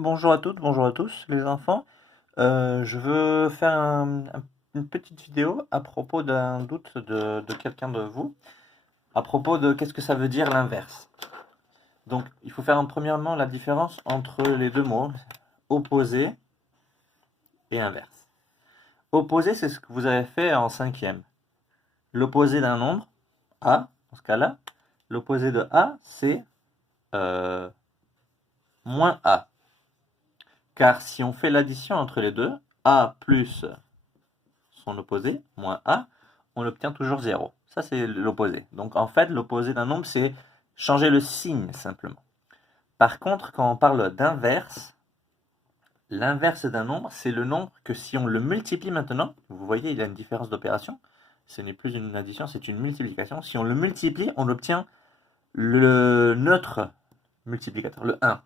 Bonjour à toutes, bonjour à tous les enfants. Je veux faire une petite vidéo à propos d'un doute de quelqu'un de vous, à propos de qu'est-ce que ça veut dire l'inverse. Donc il faut faire premièrement la différence entre les deux mots, opposé et inverse. Opposé, c'est ce que vous avez fait en cinquième. L'opposé d'un nombre, A, dans ce cas-là, l'opposé de A, c'est moins A. Car si on fait l'addition entre les deux, A plus son opposé, moins A, on obtient toujours 0. Ça, c'est l'opposé. Donc, en fait, l'opposé d'un nombre, c'est changer le signe, simplement. Par contre, quand on parle d'inverse, l'inverse d'un nombre, c'est le nombre que si on le multiplie maintenant, vous voyez, il y a une différence d'opération, ce n'est plus une addition, c'est une multiplication. Si on le multiplie, on obtient notre multiplicateur, le 1.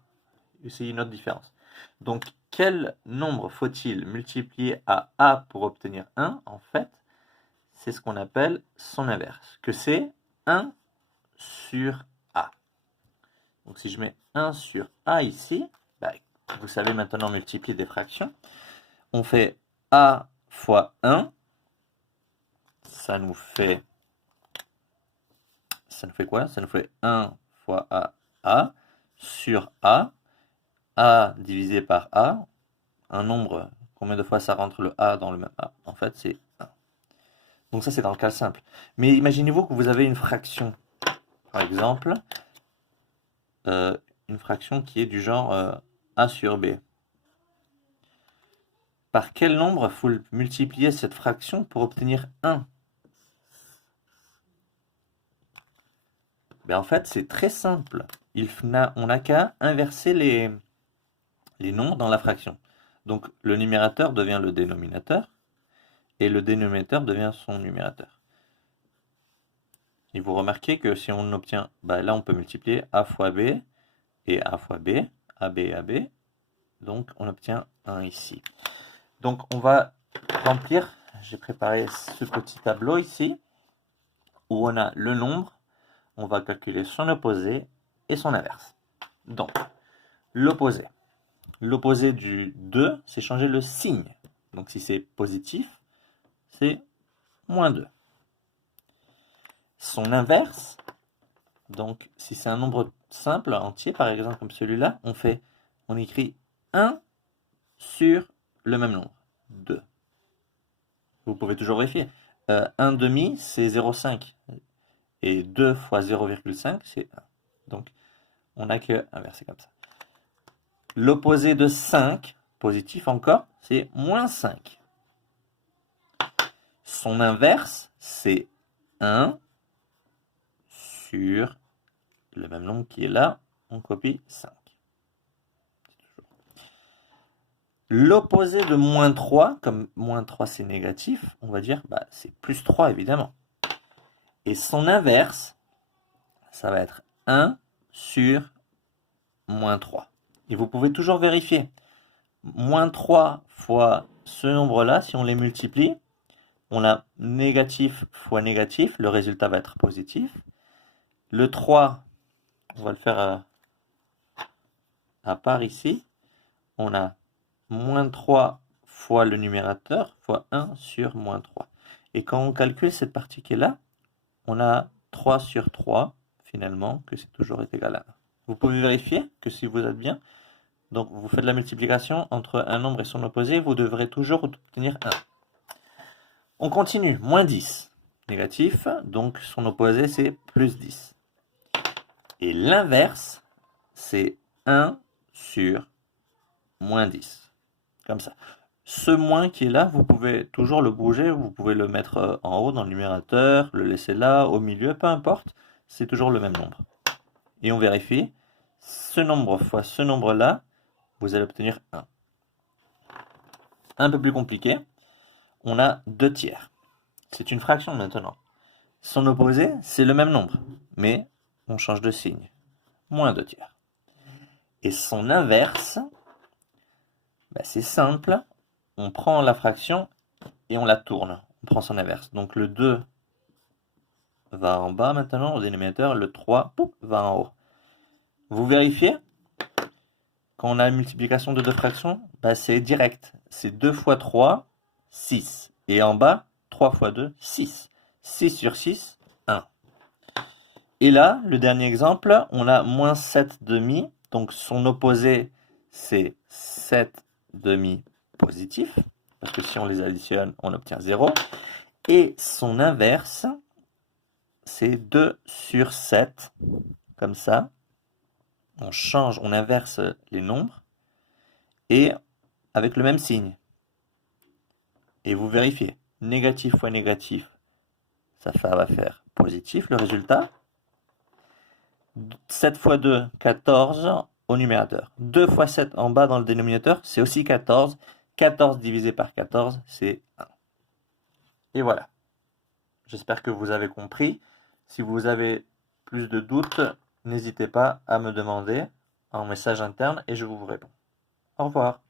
C'est une autre différence. Donc, quel nombre faut-il multiplier à A pour obtenir 1? En fait, c'est ce qu'on appelle son inverse, que c'est 1 sur A. Donc si je mets 1 sur A ici, vous savez maintenant multiplier des fractions. On fait A fois 1, ça nous fait quoi? Ça nous fait 1 fois A sur A divisé par A, un nombre, combien de fois ça rentre le A dans le même A? En fait, c'est 1. Donc ça, c'est dans le cas simple. Mais imaginez-vous que vous avez une fraction. Par exemple, une fraction qui est du genre A sur B. Par quel nombre faut multiplier cette fraction pour obtenir 1? En fait, c'est très simple. On n'a qu'à inverser les nombres dans la fraction. Donc le numérateur devient le dénominateur et le dénominateur devient son numérateur. Et vous remarquez que si on obtient, là on peut multiplier A fois B et A fois B, AB et AB, donc on obtient 1 ici. Donc on va remplir, j'ai préparé ce petit tableau ici, où on a le nombre, on va calculer son opposé et son inverse. Donc, l'opposé. L'opposé du 2, c'est changer le signe. Donc si c'est positif, c'est moins 2. Son inverse, donc si c'est un nombre simple, entier, par exemple comme celui-là, on écrit 1 sur le même nombre, 2. Vous pouvez toujours vérifier. 1 demi, c'est 0,5. Et 2 fois 0,5, c'est 1. Donc, on n'a que inverser comme ça. L'opposé de 5, positif encore, c'est moins 5. Son inverse, c'est 1 sur le même nombre qui est là. On copie 5. L'opposé de moins 3, comme moins 3 c'est négatif, on va dire c'est plus 3 évidemment. Et son inverse, ça va être 1 sur moins 3. Et vous pouvez toujours vérifier. Moins 3 fois ce nombre-là, si on les multiplie, on a négatif fois négatif, le résultat va être positif. Le 3, on va le faire à part ici, on a moins 3 fois le numérateur, fois 1 sur moins 3. Et quand on calcule cette partie qui est là, on a 3 sur 3, finalement, que c'est toujours égal à 1. Vous pouvez vérifier que si vous êtes bien, donc vous faites la multiplication entre un nombre et son opposé, vous devrez toujours obtenir 1. On continue, moins 10, négatif, donc son opposé c'est plus 10. Et l'inverse, c'est 1 sur moins 10, comme ça. Ce moins qui est là, vous pouvez toujours le bouger, vous pouvez le mettre en haut dans le numérateur, le laisser là, au milieu, peu importe, c'est toujours le même nombre. Et on vérifie, ce nombre fois ce nombre-là, vous allez obtenir 1. Un peu plus compliqué, on a 2 tiers. C'est une fraction maintenant. Son opposé, c'est le même nombre, mais on change de signe. Moins 2 tiers. Et son inverse, c'est simple. On prend la fraction et on la tourne. On prend son inverse. Donc le 2 va en bas maintenant au dénominateur, le 3 va en haut. Vous vérifiez. quand on a une multiplication de deux fractions, bah, c'est direct. C'est 2 fois 3, 6. Et en bas, 3 fois 2, 6. 6 sur 6, 1. Et là, le dernier exemple, on a moins 7 demi. Donc son opposé, c'est 7 demi positif. Parce que si on les additionne, on obtient 0. Et son inverse, c'est 2 sur 7. Comme ça. On change, on inverse les nombres. Et avec le même signe. Et vous vérifiez. Négatif fois négatif, ça va faire positif le résultat. 7 fois 2, 14 au numérateur. 2 fois 7 en bas dans le dénominateur, c'est aussi 14. 14 divisé par 14, c'est 1. Et voilà. J'espère que vous avez compris. Si vous avez plus de doutes, n'hésitez pas à me demander en message interne et je vous réponds. Au revoir.